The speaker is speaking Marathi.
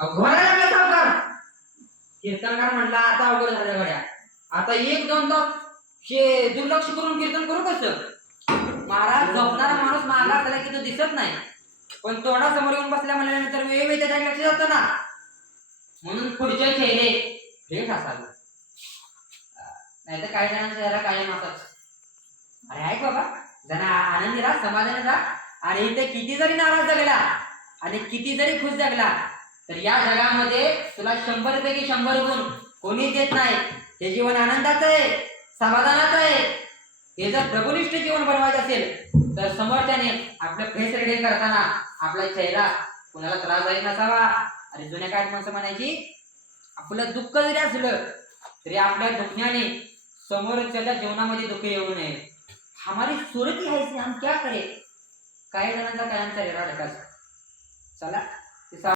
घोडा लागला सावकार. कीर्तनकार म्हणला आता अवघड झाल्या गड्या. आता एक दोन तास हे दुर्लक्ष करून कीर्तन करू कसं. महाराज झोपणारा माणूस मागा त्याला की तो दिसत नाही, पण तोंडा समोर येऊन बसल्या म्हणल्यानंतर वेळ त्याच्या लक्ष जातं ना. म्हणून पुढचे चेहरे फ्रेश असावे, नाही तर काही जणांचा चेहरा कायम असाच. अरे ऐक बाबा, जरा आनंदी राहा, समाधानी राहा. आणि इथे किती जरी नाराज जगला आणि किती जरी खुश जगला तर या जगामध्ये तुला 100 पैकी 100 गुण कोणीच देत नाही. हे जीवन आनंदाचं आहे, समाधानाचं आहे. हे जर प्रभुनिष्ठ जीवन बनवायचं असेल तर समोरच्याने आपलं फेस रेडिंग करताना आपला चेहरा कुणाला त्रासदायक नसावा. आणि जुन्या काळात माणसं म्हणायची आपलं दुःख जरी असलं तरी आपल्या दुखण्याने समोरच्याच्या जीवनामध्ये दुःख येऊ नये. हमारी सूरत ही है, हम क्या करें. काही जणांचा कायमचा रेरा ढकास. चला